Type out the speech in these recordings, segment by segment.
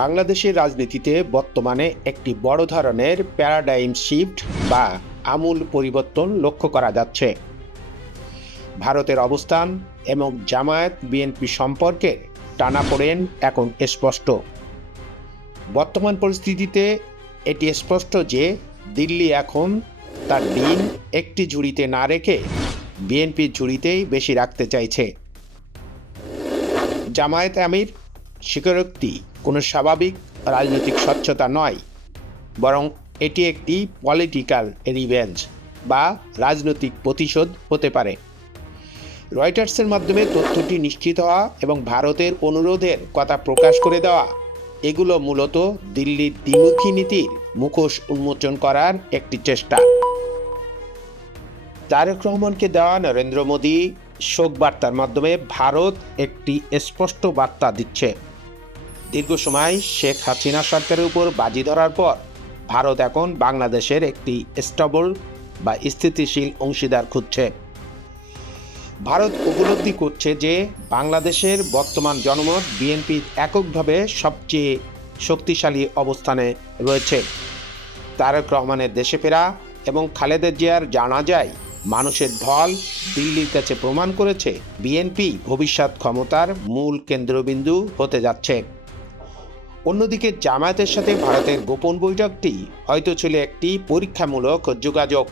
বাংলাদেশের রাজনীতিতে বর্তমানে একটি বড় ধরনের প্যারাডাইম শিফট বা আমূল পরিবর্তন লক্ষ্য করা যাচ্ছে। ভারতের অবস্থান এবং জামায়াত বিএনপি সম্পর্কে টানাপোড়েন এখন স্পষ্ট। বর্তমান পরিস্থিতিতে এটি স্পষ্ট যে দিল্লি এখন তার ডিম একটি ঝুড়িতে না রেখে বিএনপির ঝুড়িতেই বেশি রাখতে চাইছে। জামায়াত আমির, স্বীকারোক্তি। কোনো স্বাভাবিক রাজনৈতিক স্বচ্ছতা নয়, বরং এটি একটি পলিটিক্যাল রিভেঞ্জ বা রাজনৈতিক প্রতিশোধ হতে পারে। রয়টার্সের মাধ্যমে তথ্যটি নিশ্চিত হওয়া এবং ভারতের অনুরোধের কথা প্রকাশ করে দেওয়া, এগুলো মূলত দিল্লির দ্বিমুখী নীতির মুখোশ উন্মোচন করার একটি চেষ্টা। তারেক রহমানকে দেওয়া নরেন্দ্র মোদী শোক বার্তার মাধ্যমে ভারত একটি স্পষ্ট বার্তা দিচ্ছে। দীর্ঘ সময় শেখ হাসিনা সরকারের উপর বাজি ধরার পর ভারত এখন বাংলাদেশের একটি স্টেবল বা স্থিতিশীল অংশীদার খুঁজছে। ভারত উপলব্ধি করছে যে বাংলাদেশের বর্তমান জনমত বিএনপি এককভাবে সবচেয়ে শক্তিশালী অবস্থানে রয়েছে। তারেক রহমানের দেশে ফেরা এবং খালেদা জিয়ার জানা যায় মানুষের ঢল দিল্লির কাছে প্রমাণ করেছে বিএনপি ভবিষ্যৎ ক্ষমতার মূল কেন্দ্রবিন্দু হতে যাচ্ছে। অন্যদিকে জামায়াতের সাথে ভারতের গোপন বৈঠকটি হয়তো ছিল একটি পরীক্ষামূলক যোগাযোগ।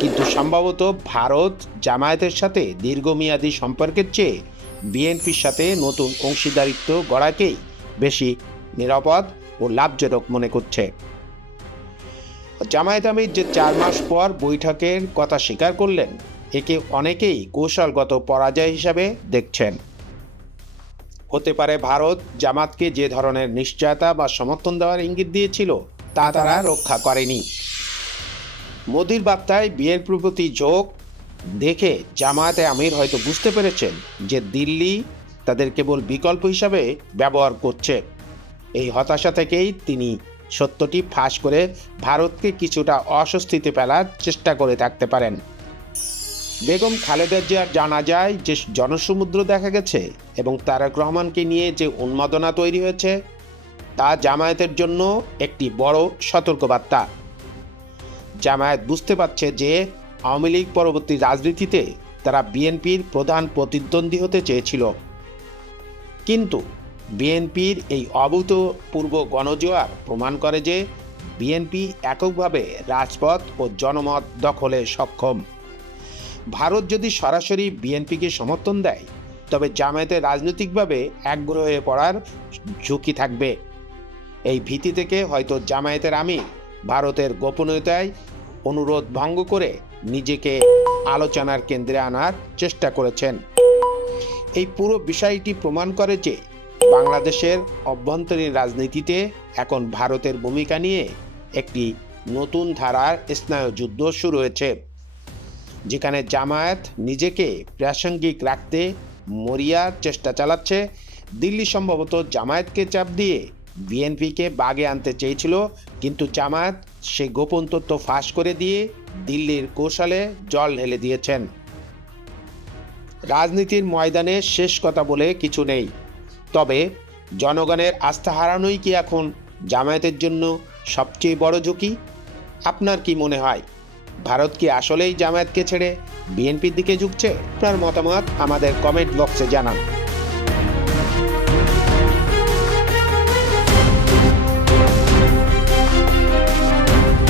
কিন্তু সম্ভবত ভারত জামায়াতের সাথে দীর্ঘমেয়াদী সম্পর্কের চেয়ে বিএনপির সাথে নতুন অংশীদারিত্ব গড়াকেই বেশি নিরাপদ ও লাভজনক মনে করছে। জামায়াত আমির যে চার মাস পর বৈঠকের কথা স্বীকার করলেন, একে অনেকেই কৌশলগত পরাজয় হিসাবে দেখছেন। হতে পারে ভারত জামাতকে যে ধরনের নিশ্চয়তা বা সমর্থন দেওয়ার ইঙ্গিত দিয়েছিল, তা তারা রক্ষা করেনি। মোদির বার্তায় বিয়ের প্রতি যোগ দেখে জামায়াতে আমির হয়তো বুঝতে পেরেছেন যে দিল্লি তাদের কেবল বিকল্প হিসাবে ব্যবহার করছে। এই হতাশা থেকেই তিনি সত্যটি ফাঁস করে ভারতকে কিছুটা অস্বস্তিতে ফেলার চেষ্টা করে থাকতে পারেন। বেগম খালেদা জিয়ার জানা যায় যে জনসমুদ্র দেখা গেছে এবং তারেক রহমানকে নিয়ে যে উন্মাদনা তৈরি হয়েছে, তা জামায়াতের জন্য একটি বড় সতর্কবার্তা। জামায়াত বুঝতে পারছে যে আওয়ামী লীগ পরবর্তী রাজনীতিতে তারা বিএনপির প্রধান প্রতিদ্বন্দ্বী হতে চেয়েছিল। কিন্তু বিএনপির এই অভূতপূর্ব গণজোয়ার প্রমাণ করে যে বিএনপি এককভাবে রাজপথ ও জনমত দখলে সক্ষম। ভারত যদি সরাসরি বিএনপিকে সমর্থন দেয়, তবে জামায়াতে রাজনৈতিকভাবে একগ্রহ হয়ে পড়ার ঝুঁকি থাকবে। এই ভীতি থেকে হয়তো জামায়াতের আমি ভারতের গোপনীয়তায় অনুরোধ ভঙ্গ করে নিজেকে আলোচনার কেন্দ্রে আনার চেষ্টা করেছেন। এই পুরো বিষয়টি প্রমাণ করে যে বাংলাদেশের অভ্যন্তরীণ রাজনীতিতে এখন ভারতের ভূমিকা নিয়ে একটি নতুন ধারার স্নায়ুযুদ্ধ শুরু হয়েছে। যেখানে জামায়াত নিজেকে প্রাসঙ্গিক রাখতে মরিয়ার চেষ্টা চালাচ্ছে। দিল্লি সম্ভবত জামায়াতকে চাপ দিয়ে বিএনপিকে বাগে আনতে চেয়েছিল, কিন্তু জামায়াত সে গোপন তথ্য ফাঁস করে দিয়ে দিল্লির কৌশলে জল ঢেলে দিয়েছেন। রাজনীতির ময়দানে শেষ কথা বলে কিছু নেই। তবে জনগণের আস্থা হারানোই কি এখন জামায়াতের জন্য সবচেয়ে বড় ঝুঁকি? আপনার কি মনে হয়? ভারত কি আসলেই জামায়াতকে ছেড়ে বিএনপির দিকে ঝুঁকছে? আপনার মতামত আমাদের কমেন্ট বক্সে জানান।